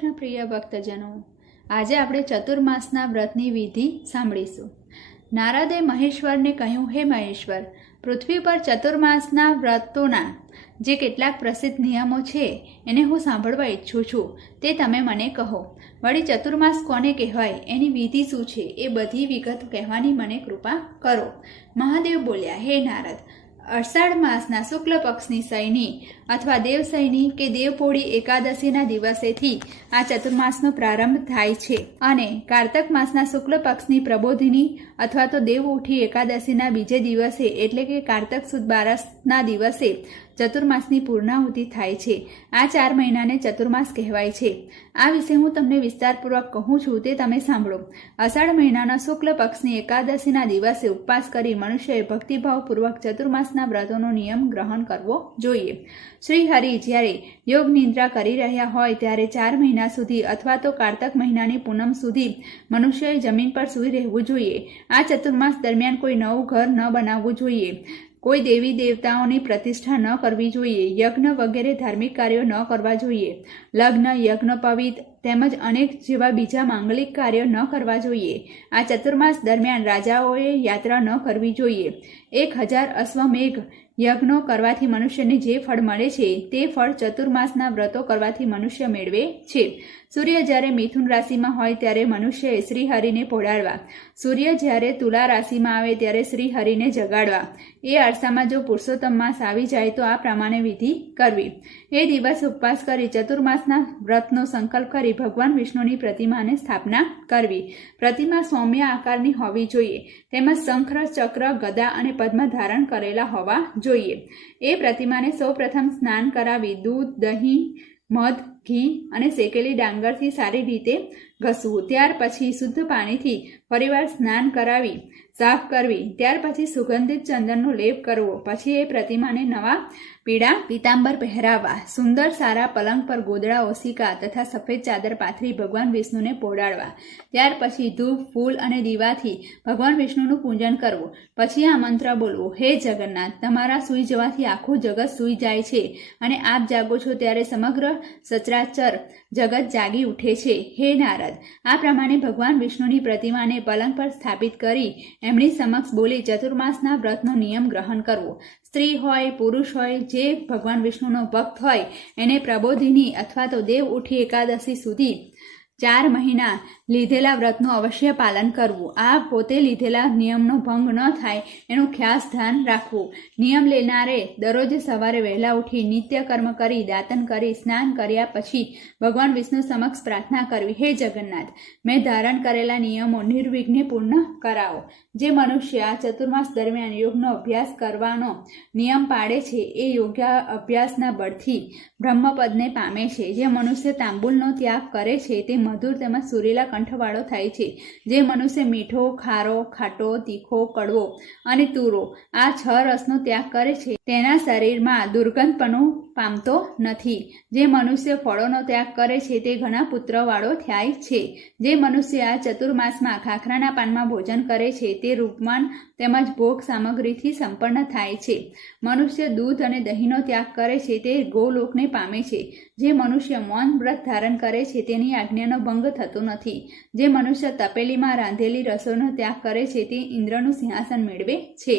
કૃષ્ણ પ્રિય ભક્તજનો, આજે આપણે ચતુર્માસના વ્રતની વિધિ સાંભળીશું. નારદે મહેશ્વરને કહ્યું, હે મહેશ્વર, પૃથ્વી પર ચતુર્માસના વ્રતોના જે કેટલાક પ્રસિદ્ધ નિયમો છે એને હું સાંભળવા ઈચ્છું છું, તે તમે મને કહો. વળી ચતુર્માસ કોને કહેવાય, એની વિધિ શું છે, એ બધી વિગત કહેવાની મને કૃપા કરો. મહાદેવ બોલ્યા, હે નારદ, અષાઢ માસના શુક્લ પક્ષની સૈની અથવા દેવસૈની કે દેવપોળી એકાદશીના દિવસેથી આ ચતુર્માસનો પ્રારંભ થાય છે અને કારતક માસના શુક્લ પક્ષની પ્રબોધિની અથવા તો દેવ ઉઠી એકાદશીના બીજે દિવસે એટલે કે કારતક સુદ બારસના દિવસે ચતુર્માસની પૂર્ણાહુતિ થાય છે. આ 4 મહિનાને ચતુર્માસ કહેવાય છે. આ વિશે હું તમને વિસ્તારપૂર્વક કહું છું, તે તમે સાંભળો. અષાઢ મહિનાના શુક્લ પક્ષની એકાદશીના દિવસે ઉપવાસ કરી મનુષ્યએ ભક્તિભાવપૂર્વક ચતુર્માસના વ્રતોનો નિયમ ગ્રહણ કરવો જોઈએ. શ્રી હરિ જ્યારે યોગ નિદ્રા કરી રહ્યા હોય ત્યારે 4 મહિના સુધી અથવા તો કારતક મહિનાની પૂનમ સુધી મનુષ્યએ જમીન પર સૂઈ રહેવું જોઈએ. આ ચતુર્માસ દરમિયાન કોઈ નવું ઘર ન બનાવવું જોઈએ, કોઈ દેવી દેવતાઓની પ્રતિષ્ઠા ન કરવી જોઈએ, યજ્ઞ વગેરે ધાર્મિક કાર્યો ન કરવા જોઈએ, લગ્ન, યજ્ઞોપવિત તેમજ અનેક જેવા બીજા માંગલિક કાર્યો ન કરવા જોઈએ. આ ચતુર્માસ દરમિયાન રાજાઓએ યાત્રા ન કરવી જોઈએ. 1000 અશ્વમેઘ યજ્ઞો કરવાથી મનુષ્યને જે ફળ મળે છે તે ફળ ચતુર્માસના વ્રતો કરવાથી મનુષ્ય મેળવે છે. સૂર્ય જ્યારે મિથુન રાશિમાં હોય ત્યારે મનુષ્યએ શ્રીહરિને પોઢાડવા, સૂર્ય જ્યારે તુલા રાશિમાં આવે ત્યારે શ્રીહરિને જગાડવા. એ અરસામાં જો પુરુષોત્તમ માસ આવી જાય તો આ પ્રમાણે વિધિ કરવી. એ દિવસ ઉપવાસ કરી ચતુર્માસના વ્રતનો સંકલ્પ કરી ભગવાન વિષ્ણુની પ્રતિમાને સ્થાપના કરવી. પ્રતિમા સૌમ્ય આકારની હોવી જોઈએ, તેમજ શંખ, ચક્ર, ગદા અને પદ્મ ધારણ કરેલા હોવા જોઈએ. એ પ્રતિમાને સૌપ્રથમ સ્નાન કરાવી દૂધ, દહીં, મધ, ઘી અને શેકેલી ડાંગરથી સારી રીતે ઘસવું. ત્યાર પછી શુદ્ધ પાણીથી ફરીવાર સ્નાન કરાવી સાફ કરવી. ત્યાર પછી સુગંધિત ચંદનનો લેપ કરવો. પછી એ પ્રતિમાને નવા પીળા પીતાંબર પહેરાવવા. સુંદર સારા પલંગ પર ગોદડા, ઓશિકા તથા સફેદ ચાદર પાથરી ભગવાન વિષ્ણુને પોઢાડવા. ત્યાર પછી ધૂપ, ફૂલ અને દીવાથી ભગવાન વિષ્ણુનું પૂજન કરવું. પછી આ મંત્ર બોલવો, હે જગન્નાથ, તમારા સૂઈ જવાથી આખું જગત સૂઈ જાય છે અને આપ જાગો છો ત્યારે સમગ્ર સચરાચર જગત જાગી ઉઠે છે. હે નારદ, આ પ્રમાણે ભગવાન વિષ્ણુની પ્રતિમાને પલંગ પર સ્થાપિત કરી એમની સમક્ષ બોલી ચતુર્માસના વ્રતનો નિયમ ગ્રહણ કરવો. સ્ત્રી હોય, પુરુષ હોય, જે ભગવાન વિષ્ણુનો ભક્ત હોય એને પ્રબોધિની અથવા તો દેવ ઉઠી એકાદશી સુધી 4 મહિના લીધેલા વ્રતનું અવશ્ય પાલન કરવું. આ પોતે લીધેલા નિયમનો ભંગ ન થાય એનું ખાસ ધ્યાન રાખવું. નિયમ લેનારે દરરોજ સવારે વહેલા ઉઠી નિત્ય કર્મ કરી, દાતન કરી, સ્નાન કર્યા પછી ભગવાન વિષ્ણુ સમક્ષ પ્રાર્થના કરવી, હે જગન્નાથ, મેં ધારણ કરેલા નિયમો નિર્વિઘ્ને પૂર્ણ કરાવો. જે મનુષ્ય આ ચતુર્માસ દરમિયાન યોગનો અભ્યાસ કરવાનો નિયમ પાડે છે એ યોગ્ય અભ્યાસના બળથી બ્રહ્મપદને પામે છે. જે મનુષ્ય તાંબુલનો ત્યાગ કરે છે તે મધુર તેમજ સુરીલા કંઠવાળો થાય છે. જે મનુષ્ય મીઠો, ખારો, ખાટો, તીખો, કડવો અને તુરો આ 6 રસનો ત્યાગ કરે છે તેના શરીરમાં દુર્ગંધપણું પામતો નથી. જે મનુષ્ય ફળોનો ત્યાગ કરે છે તે ઘણા પુત્રવાળો થાય છે. જે મનુષ્ય આ ચતુર્માસમાં ખાખરાના પાનમાં ભોજન કરે છે તે રૂપવાન તેમજ ભોગ સામગ્રીથી સંપન્ન થાય છે. મનુષ્ય દૂધ અને દહીંનો ત્યાગ કરે છે તે ગોલોકને પામે છે. જે મનુષ્ય મૌન વ્રત ધારણ કરે છે તેની આજ્ઞાનો ભંગ થતો નથી. જે મનુષ્ય તપેલીમાં રાંધેલી રસોઈનો ત્યાગ કરે છે તે ઇન્દ્રનું સિંહાસન મેળવે છે.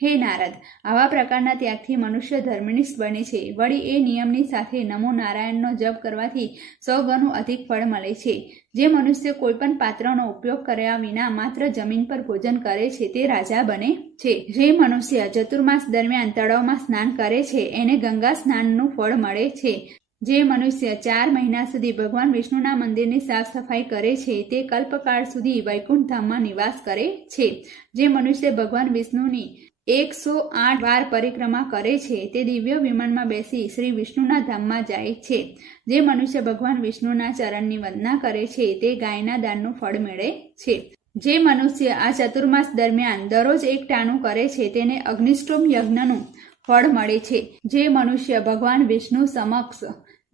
હે નારદ, આવા પ્રકારના ત્યાગથી મનુષ્ય ધર્મનિષ્ઠ બને છે. વળી એ નિયમની સાથે નમો નારાયણનો જપ કરવાથી 100 ગણું અધિક ફળ મળે છે. જે મનુષ્ય કોઈ પણ પાત્રનો ઉપયોગ કર્યા વિના માત્ર જમીન પર ભોજન કરે છે તે રાજા બને છે. જે મનુષ્ય ચતુર્માસ દરમિયાન તળાવમાં સ્નાન કરે છે એને ગંગા સ્નાનનું ફળ મળે છે. જે મનુષ્ય 4 મહિના સુધી ભગવાન વિષ્ણુના મંદિરની સાફ સફાઈ કરે છે તે કલ્પકાળ સુધી વૈકુંઠ ધામમાં નિવાસ કરે છે. જે મનુષ્ય ભગવાન વિષ્ણુની 108 વાર પરિક્રમા કરે છે તે દિવ્ય વિમાનમાં બેસી શ્રી વિષ્ણુના ધામમાં જાય છે. જે મનુષ્ય ભગવાન વિષ્ણુના ચરણની વંદના કરે છે તે ગાયના દાનનું ફળ મેળવે છે. જે મનુષ્ય આ ચતુર્માસ દરમિયાન દરરોજ 1 ટાણું કરે છે તેને અગ્નિષ્ટોમ યજ્ઞનું ફળ મળે છે. જે મનુષ્ય ભગવાન વિષ્ણુ સમક્ષ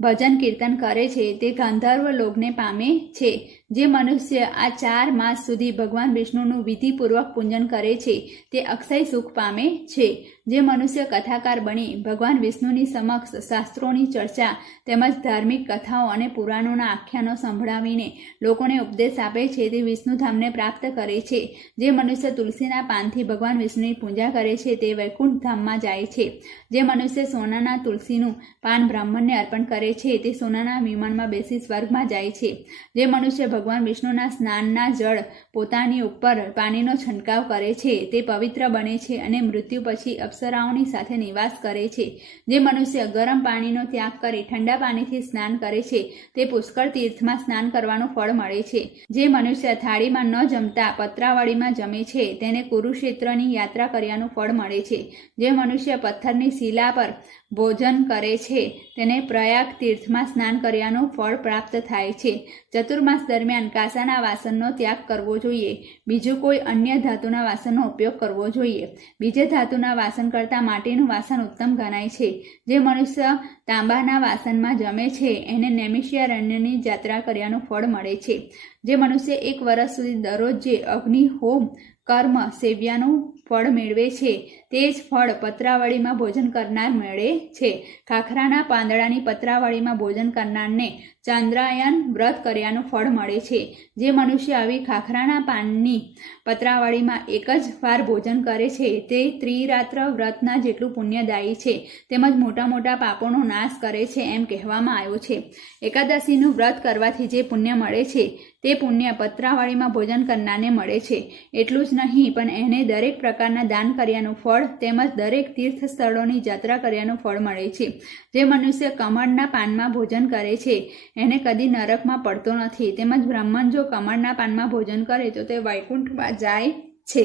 ભજન કીર્તન કરે છે તે ગાંધર્વ લોકને પામે છે. જે મનુષ્ય આ 4 માસ સુધી ભગવાન વિષ્ણુનું વિધિપૂર્વક પૂજન કરે છે તે અક્ષય સુખ પામે છે. જે મનુષ્ય કથાકાર બની ભગવાન વિષ્ણુની સમક્ષ શાસ્ત્રોની ચર્ચા તેમજ ધાર્મિક કથાઓ અને પુરાણોના આખ્યાનો સંભળાવીને લોકોને ઉપદેશ આપે છે તે વિષ્ણુધામને પ્રાપ્ત કરે છે. જે મનુષ્ય તુલસીના પાનથી ભગવાન વિષ્ણુની પૂજા કરે છે તે વૈકુંઠ ધામમાં જાય છે. જે મનુષ્ય સોનાના તુલસીનું પાન બ્રાહ્મણને અર્પણ કરે છે તે સોનાના વિમાનમાં બેસી સ્વર્ગમાં જાય છે. જે મનુષ્ય ભગવાન વિષ્ણુના સ્નાનના જળ પોતાની ઉપર પાણીનો છંટકાવ કરે છે તે પવિત્ર બને છે અને મૃત્યુ પછી અપ્સરાઓની સાથે નિવાસ કરે છે. જે મનુષ્ય ગરમ પાણીનો ત્યાગ કરી ઠંડા પાણીથી સ્નાન કરે છે તે પુષ્કળ તીર્થમાં સ્નાન કરવાનું ફળ મળે છે. જે મનુષ્ય થાળીમાં ન જમતા પત્રાવળીમાં જમે છે તેને કુરુક્ષેત્રની યાત્રા કર્યાનું ફળ મળે છે. જે મનુષ્ય પથ્થરની શિલા પર ભોજન કરે છે તેને પ્રયાગ તીર્થમાં સ્નાન કર્યાનું ફળ પ્રાપ્ત થાય છે. ચતુર્માસ દરમિયાન કાંસાના વાસણનો ત્યાગ કરવો જોઈએ. બીજું કોઈ અન્ય ધાતુના વાસણનો ઉપયોગ કરવો જોઈએ. બીજે ધાતુના વાસણ કરતાં માટીનું વાસણ ઉત્તમ ગણાય છે. જે મનુષ્ય તાંબાના વાસણમાં જમે છે એને નૈમિષારણ્યની યાત્રા કર્યાનું ફળ મળે છે. જે મનુષ્ય 1 વર્ષ સુધી દરરોજ જે અગ્નિહોમ કર્મ સેવ્યાનું ફળ મેળવે છે તે જ ફળ પત્રાવળીમાં ભોજન કરનાર મેળવે છે. ખાખરાના પાંદડાની પત્રાવળીમાં ભોજન કરનારને ચાંદ્રાયન વ્રત કર્યાનું ફળ મળે છે. જે મનુષ્ય આવી ખાખરાના પાનની પત્રાવળીમાં એક જ વાર ભોજન કરે છે તે ત્રિરાત્ર વ્રતના જેટલું પુણ્યદાયી છે તેમજ મોટા મોટા પાપોનો નાશ કરે છે એમ કહેવામાં આવ્યું છે. એકાદશીનું વ્રત કરવાથી જે પુણ્ય મળે છે તે પુણ્ય પત્રાવળીમાં ભોજન કરનારને મળે છે. એટલું જ નહીં પણ એને દરેક પ્રકારના દાન કર્યાનું ફળ તેમજ દરેક તીર્થ સ્થળોની યાત્રા કર્યાનું ફળ મળે છે. જે મનુષ્ય કમળના પાનમાં ભોજન કરે છે એને કદી નરકમાં પડતો નથી. તેમજ બ્રાહ્મણ જો કમળના પાનમાં ભોજન કરે તો તે વૈકુંઠમાં જાય છે.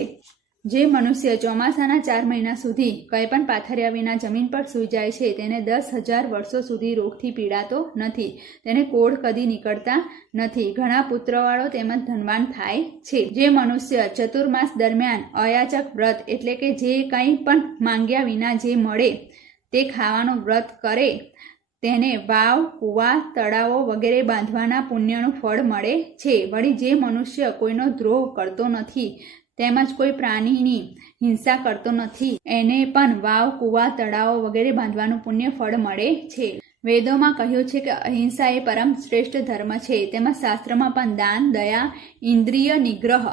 જે મનુષ્ય ચોમાસાના 4 મહિના સુધી કંઈ પણ પાથર્યા વિના જમીન પર સૂઈ જાય છે તેને 10,000 વર્ષો સુધી રોગથી પીડાતો નથી. તેને કોઢ કદી નીકળતા નથી. ઘણા પુત્રવાળો તેમજ ધનવાન થાય છે. જે મનુષ્ય ચતુર્માસ દરમિયાન અયાચક વ્રત એટલે કે જે કંઈ પણ માંગ્યા વિના જે મળે તે ખાવાનું વ્રત કરે તેને વાવ, કૂવા, તળાવો વગેરે બાંધવાના પુણ્યનું ફળ મળે છે. વળી જે મનુષ્ય કોઈનો દ્રોહ કરતો નથી તેમજ કોઈ પ્રાણીની હિંસા કરતો નથી એને પણ વાવ, કૂવા, તળાવો વગેરે બાંધવાનું પુણ્ય ફળ મળે છે. વેદોમાં કહ્યું છે કે અહિંસા એ પરમ શ્રેષ્ઠ ધર્મ છે. તેમજ શાસ્ત્રમાં પણ દાન, દયા, ઇન્દ્રિય નિગ્રહ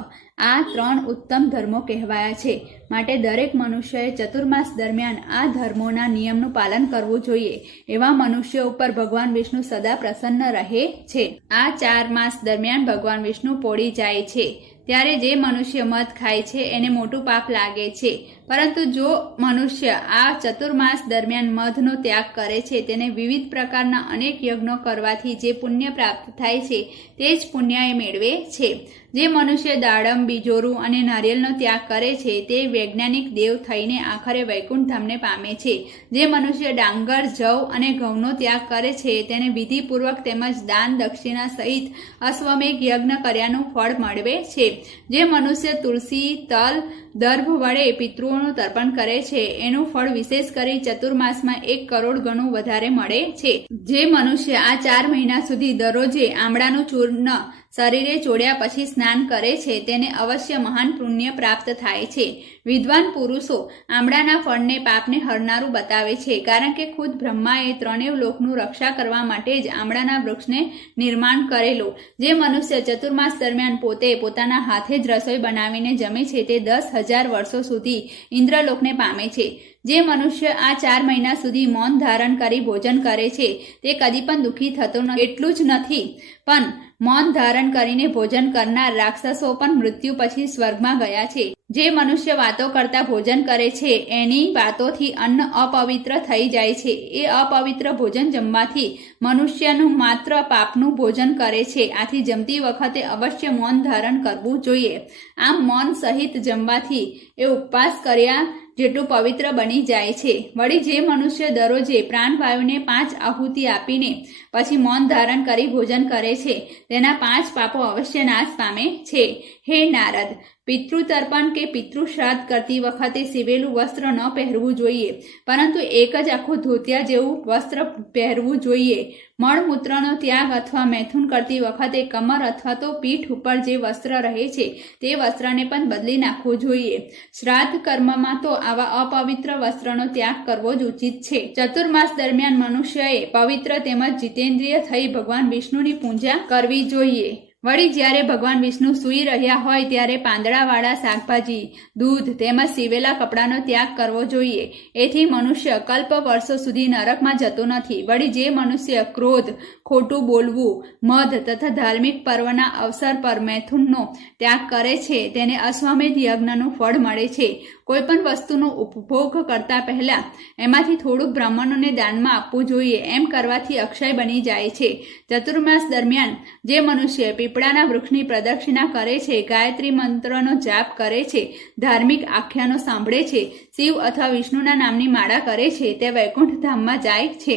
આ 3 ઉત્તમ ધર્મો કહેવાયા છે. માટે દરેક મનુષ્યએ ચતુર્માસ દરમિયાન આ ધર્મોના નિયમનું પાલન કરવું જોઈએ. એવા મનુષ્યો ઉપર ભગવાન વિષ્ણુ સદા પ્રસન્ન રહે છે. આ 4 માસ દરમિયાન ભગવાન વિષ્ણુ પોળી જાય છે ત્યારે જે મનુષ્ય મધ ખાય છે એને મોટું પાપ લાગે છે. પરંતુ જો મનુષ્ય આ ચતુર્માસ દરમિયાન મધનો ત્યાગ કરે છે તેને વિવિધ પ્રકારના અનેક યજ્ઞો કરવાથી જે પુણ્ય પ્રાપ્ત થાય છે તે જ પુણ્ય એ મેળવે છે. જે મનુષ્ય દાડમ, બીજોરું અને નારિયેળનો ત્યાગ કરે છે તે વૈજ્ઞાનિક દેવ થઈને આખરે વૈકુંઠ ધામને પામે છે. જે મનુષ્ય ડાંગર, જવ અને ઘઉંનો ત્યાગ કરે છે તેને વિધિપૂર્વક તેમજ દાન દક્ષિણા સહિત અશ્વમેઘ યજ્ઞ કર્યાનું ફળ મળે છે. જે મનુષ્ય તુલસી, તલ, દર્ભ વડે પિતૃઓનું તર્પણ કરે છે એનું ફળ વિશેષ કરી ચતુર્માસમાં 1 કરોડ ગણું વધારે મળે છે. જે મનુષ્ય આ 4 મહિના સુધી દરરોજે આમળાનું ચૂર્ણ શરીરે ચોડ્યા પછી સ્નાન કરે છે તેને અવશ્ય મહાન પુણ્ય પ્રાપ્ત થાય છે. વિદ્વાન પુરુષો આમળાના ફળને પાપને હરનારું બતાવે છે કારણ કે ખુદ બ્રહ્માએ 3 લોકનું રક્ષા કરવા માટે જ આમળાના વૃક્ષને નિર્માણ કરેલું. જે મનુષ્ય ચતુર્માસ દરમિયાન પોતે પોતાના હાથે જ રસોઈ બનાવીને જમે છે તે 10,000 વર્ષો સુધી ઇન્દ્રલોકને પામે છે. જે મનુષ્ય આ 4 મહિના સુધી મૌન ધારણ કરી ભોજન કરે છે તે કદી પણ દુઃખી થતો નથી. એટલું જ નથી પણ મૌન ધારણ કરીને ભોજન કરનાર રાક્ષસો પણ મૃત્યુ પછી સ્વર્ગમાં ગયા છે. જે મનુષ્ય વાતો કરતા ભોજન કરે છે એની વાતોથી અન્ન અપવિત્ર થઈ જાય છે. એ અપવિત્ર ભોજન જમવાથી મનુષ્યનું માત્ર પાપનું ભોજન કરે છે. આથી જમતી વખતે અવશ્ય મૌન ધારણ કરવું જોઈએ. આમ મૌન સહિત જમવાથી એ ઉપવાસ કર્યા જેટલું પવિત્ર બની જાય છે. વળી જે મનુષ્ય દરરોજે પ્રાણવાયુને 5 આહુતિ આપીને પછી મૌન ધારણ કરી ભોજન કરે છે તેના 5 પાપો અવશ્ય નાશ પામે છે. હે નારદ, પિતૃતર્પણ કે પિતૃશ્રાદ્ધ કરતી વખતે સીવેલું વસ્ત્ર ન પહેરવું જોઈએ, પરંતુ એક જ આખું ધોતિયા જેવું વસ્ત્ર પહેરવું જોઈએ. મળમૂત્રનો ત્યાગ અથવા મૈથુન કરતી વખતે કમર અથવા તો પીઠ ઉપર જે વસ્ત્ર રહે છે તે વસ્ત્રને પણ બદલી નાખવું જોઈએ. શ્રાદ્ધ કર્મમાં તો આવા અપવિત્ર વસ્ત્રનો ત્યાગ કરવો જ ઉચિત છે. ચતુર્માસ દરમિયાન મનુષ્યએ પવિત્ર તેમજ જીતેન્દ્રિય થઈ ભગવાન વિષ્ણુની પૂજા કરવી જોઈએ. વળી જ્યારે ભગવાન વિષ્ણુ સૂઈ રહ્યા હોય ત્યારે પાંદડાવાળા શાકભાજી, દૂધ તેમજ સીવેલા કપડાનો ત્યાગ કરવો જોઈએ. એથી મનુષ્ય કલ્પ વર્ષો સુધી નરકમાં જતો નથી. વળી જે મનુષ્ય ક્રોધ, ખોટું બોલવું, મધ તથા ધાર્મિક પર્વના અવસર પર મૈથુનનો ત્યાગ કરે છે તેને અશ્વમેધ યજ્ઞનું ફળ મળે છે. કોઈપણ વસ્તુનો ઉપભોગ કરતા પહેલા એમાંથી થોડુંક બ્રાહ્મણોને દાનમાં આપવું જોઈએ. એમ કરવાથી અક્ષય બની જાય છે. ચતુર્માસ દરમિયાન જે મનુષ્ય પીપળાના વૃક્ષની પ્રદક્ષિણા કરે છે, ગાયત્રી મંત્રનો જાપ કરે છે, ધાર્મિક આખ્યાનો સાંભળે છે, શિવ અથવા વિષ્ણુના નામની માળા કરે છે તે વૈકુંઠ ધામમાં જાય છે.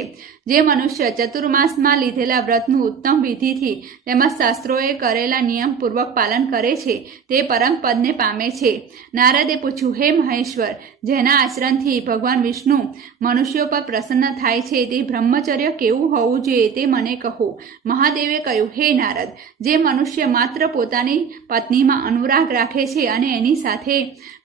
જે મનુષ્ય ચતુર્માસમાં લીધેલા વ્રતનું ઉત્તમ વિધિથી તેમજ શાસ્ત્રોએ કરેલા નિયમપૂર્વક પાલન કરે છે તે પરમ પદને પામે છે. નારદે પૂછ્યું, હે મહેશ્વર, જેના આચરણથી ભગવાન વિષ્ણુ મનુષ્યો પર પ્રસન્ન થાય છે તે બ્રહ્મચર્ય કેવું હોવું જોઈએ તે મને કહો. મહાદેવે કહ્યું, હે નારદ, જે મનુષ્ય માત્ર પોતાની પત્નીમાં અનુરાગ રાખે છે અને એની સાથે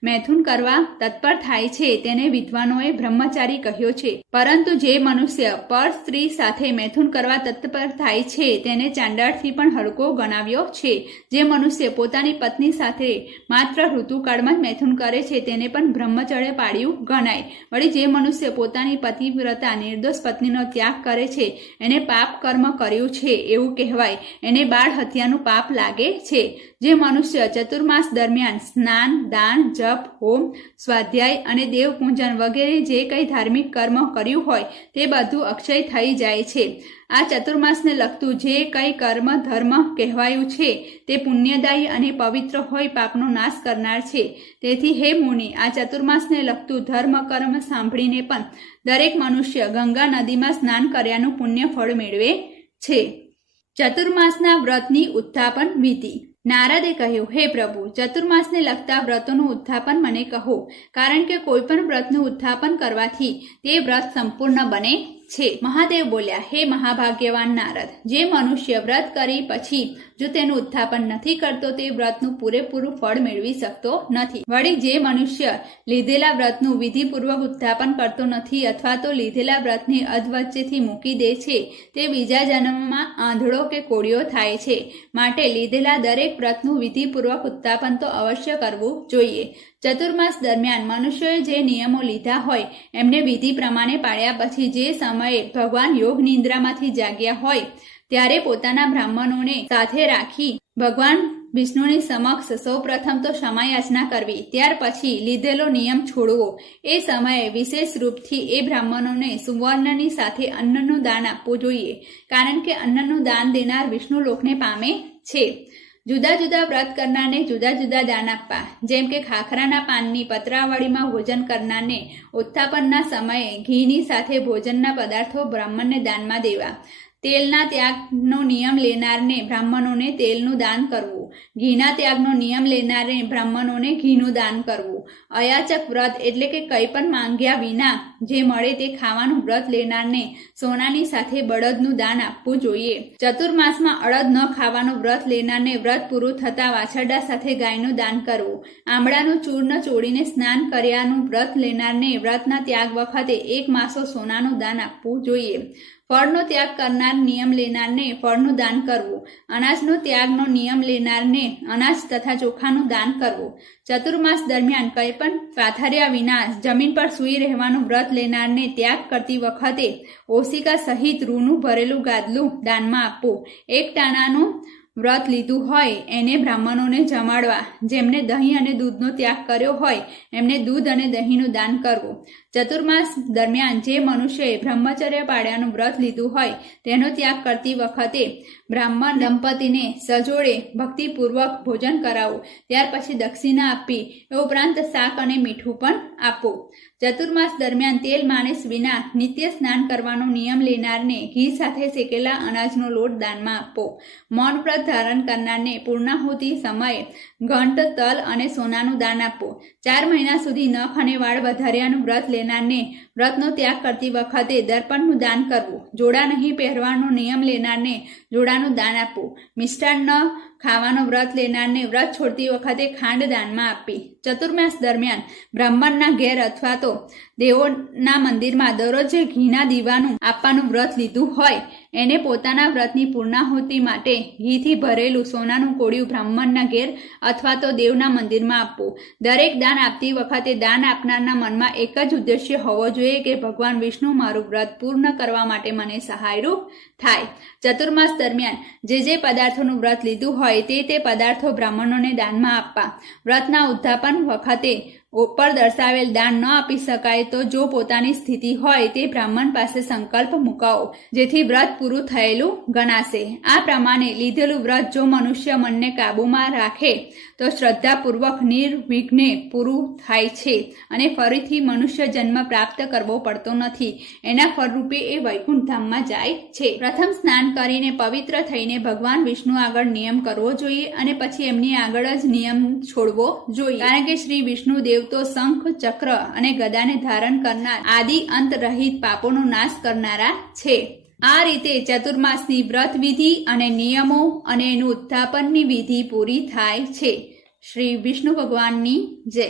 મૈથુન કરવા તત્પર થાય છે તેને વિદ્વાનોએ બ્રહ્મચારી કહ્યો છે. પરંતુ જે મનુષ્ય પર સ્ત્રી સાથે મૈથુન કરવા તત્પર થાય છે તેને ચાંડાળથી પણ હલકો ગણાવ્યો છે. જે મનુષ્ય પોતાની પત્ની સાથે માત્ર ઋતુકાળમાં જ મૈથુન કરે છે તેને પણ બ્રહ્મચર્ય પાળ્યું ગણાય. વળી જે મનુષ્ય પોતાની પતિવ્રતા નિર્દોષ પત્નીનો ત્યાગ કરે છે એને પાપ કર્મ કર્યું છે એવું કહેવાય. એને બાળ હત્યાનું પાપ લાગે છે. જે મનુષ્ય ચતુર્માસ દરમિયાન સ્નાન, દાન, જપ, હોમ, સ્વાધ્યાય અને દેવપૂજન વગેરે જે કંઈ ધાર્મિક કર્મ કર્યું હોય તે બધું અક્ષય થઈ જાય છે. આ ચતુર્માસને લગતું જે કંઈ કર્મ ધર્મ કહેવાયું છે તે પુણ્યદાયી અને પવિત્ર હોય પાપનો નાશ કરનાર છે. તેથી હે મુનિ, આ ચતુર્માસને લગતું ધર્મ કર્મ સાંભળીને પણ દરેક મનુષ્ય ગંગા નદીમાં સ્નાન કર્યાનું પુણ્ય ફળ મેળવે છે. ચતુર્માસના વ્રતની ઉત્થાપન વિધિ. નારદે કહ્યું, હે પ્રભુ, ચતુર્માસને લગતા વ્રતોનું ઉત્થાપન મને કહો, કારણ કે કોઈ પણ વ્રતનું ઉત્થાપન કરવાથી તે વ્રત સંપૂર્ણ બને છે. મહાદેવ બોલ્યા, હે મહાભાગ્યવાન નારદ, જે મનુષ્ય વ્રત કરી પછી જો તેનું ઉત્થાપન નથી કરતો તે વ્રતનું પૂરેપૂરું ફળ મેળવી શકતો નથી. વળી જે મનુષ્ય લીધેલા વ્રતનું વિધિપૂર્વક ઉત્થાપન કરતો નથી અથવા તો લીધેલા વ્રતને અધવચ્ચેથી મૂકી દે છે તે બીજા જન્મમાં આંધળો કે કોળિયો થાય છે. માટે લીધેલા દરેક વ્રતનું વિધિપૂર્વક ઉત્થાપન તો અવશ્ય કરવું જોઈએ. ચતુર્માસ દરમિયાન મનુષ્યોએ જે નિયમો લીધા હોય એમને વિધિ પ્રમાણે પાળ્યા પછી જે સમયે ભગવાન યોગ નિદ્રામાંથી જાગ્યા હોય ત્યારે પોતાના બ્રાહ્મણોને સાથે રાખી ભગવાન વિષ્ણુની સમક્ષ સૌપ્રથમ તો ક્ષમાયાચના કરવી, ત્યાર પછી લીધેલો નિયમ છોડવો. એ સમયે વિશેષ રૂપથી એ બ્રાહ્મણોને સુવર્ણની સાથે અન્નનું દાન આપવું જોઈએ, કારણ કે અન્નનું દાન દેનાર વિષ્ણુ લોકને પામે છે. જુદા જુદા વ્રત કરનારને જુદા જુદા દાન આપવા. જેમ કે ખાખરાના પાનની પતરાવળીમાં ભોજન કરનારને ઉત્થાપનના સમયે ઘીની સાથે ભોજનના પદાર્થો બ્રાહ્મણને દાનમાં દેવા. તેલના ત્યાગનો નિયમ લેનારને બ્રાહ્મણોને તેલનું દાન કરવું. ઘીના ત્યાગનો નિયમ લેનારને બ્રાહ્મણોને ઘીનું દાન કરવું. અયાચક વ્રત એટલે કે કંઈ પણ માંગ્યા વિના જે મળે તે ખાવાનું વ્રત લેનારને સોનાની સાથે બળદનું દાન આપવું જોઈએ. ચતુર્માસમાં અડદ ન ખાવાનું વ્રત લેનારને વ્રત પૂરું થતાં વાછરડા સાથે ગાયનું દાન કરવું. આમળાનું ચૂર્ણ ચોળીને સ્નાન કર્યાનું વ્રત લેનારને વ્રતના ત્યાગ વખતે 1 માસો સોનાનું દાન આપવું જોઈએ. ફળનો ત્યાગ કરનાર નિયમ લેનારને ફળનું દાન કરવું. અનાજનો ત્યાગનો નિયમ લેનારને અનાજ તથા ચોખાનું દાન કરવું. ચતુર્માસ દરમિયાન કંઈ પણ પાથર્યા વિના જમીન પર સૂઈ રહેવાનું વ્રત લેનારને ત્યાગ કરતી વખતે ઓશિકા સહિત રૂનું ભરેલું ગાદલું દાનમાં આપવું. 1 ટાણાનું વ્રત લીધું હોય એને બ્રાહ્મણોને જમાડવા. જેમને દહીં અને દૂધનો ત્યાગ કર્યો હોય એમને દૂધ અને દહીંનું દાન કરવું. ચતુર્માસ દરમિયાન જે મનુષ્યએ બ્રહ્મચર્ય પાળ્યાનું વ્રત લીધું હોય તેનો ત્યાગ કરતી વખતે બ્રાહ્મણ દંપતીને સજોડે ભક્તિપૂર્વક ભોજન કરાવવું, ત્યાર પછી દક્ષિણા આપવી, એ ઉપરાંત શાક અને મીઠું પણ આપવું. ચતુર્માસ દરમિયાન તેલ માલિશ વિના નિત્ય સ્નાન કરવાનો નિયમ લેનારને ઘી સાથે શેકેલા અનાજનો લોટ દાનમાં આપવો. મૌન વ્રત ધારણ કરનારને પૂર્ણાહુતિ સમયે ઘંટ, તલ અને સોનાનું દાન આપવું. 4 મહિના સુધી નખ અને વાળ વધાર્યાનું વ્રત લેનારને વ્રતનો ત્યાગ કરતી વખતે દર્પણનું દાન કરવું. જોડા નહીં પહેરવાનો નિયમ લેનારને જોડાનું દાન આપવું. મિષ્ટાન ન ખાવાનો વ્રત લેનારને વ્રત છોડતી વખતે ખાંડ દાનમાં આપવી. ચતુર્માસ દરમિયાન બ્રાહ્મણના ઘેર અથવા તો દેવોના મંદિરમાં દરરોજ જે ઘીના દીવાનું આપવાનું વ્રત લીધું હોય એને પોતાના વ્રતની પૂર્ણાહુતિ માટે ઘીથી ભરેલું સોનાનું કોળિયું બ્રાહ્મણના ઘેર અથવા તો દેવના મંદિરમાં આપવું. દરેક દાન આપતી વખતે દાન આપનારના મનમાં એક જ ઉદ્દેશ્ય હોવો જોઈએ કે ભગવાન વિષ્ણુ મારું વ્રત પૂર્ણ કરવા માટે મને સહાયરૂપ થાય. ચતુર્માસ દરમિયાન જે પદાર્થોનું વ્રત લીધું હોય તે પદાર્થો બ્રાહ્મણોને દાનમાં આપવા. વ્રતના ઉદ્યાપન વખતે ઉપર દર્શાવેલ દાન ન આપી શકાય તો જો પોતાની સ્થિતિ હોય તે બ્રાહ્મણ પાસે સંકલ્પ મુકાવો, જેથી વ્રત પૂરું થયેલું ગણાશે. આ પ્રમાણે લીધેલું વ્રત જો મનુષ્ય મનને કાબૂમાં રાખે તો શ્રદ્ધાપૂર્વક નિર્વિઘ્ને પૂરું થાય છે અને ફરીથી મનુષ્ય જન્મ પ્રાપ્ત કરવો પડતો નથી. એના ફળરૂપે એ વૈકુંઠ ધામમાં જાય છે. પ્રથમ સ્નાન કરીને પવિત્ર થઈને ભગવાન વિષ્ણુ આગળ નિયમ કરવો જોઈએ અને પછી એમની આગળ જ નિયમ છોડવો જોઈએ, કારણ કે શ્રી વિષ્ણુ દેવ તો શંખ, ચક્ર અને ગદાને ધારણ કરનાર, આદિ અંત રહિત પાપોનો નાશ કરનારા છે. આ રીતે ચતુર્માસની વ્રત વિધિ અને નિયમો અને એનું ઉત્થાપનની વિધિ પૂરી થાય છે. શ્રી વિષ્ણુ ભગવાનની જય.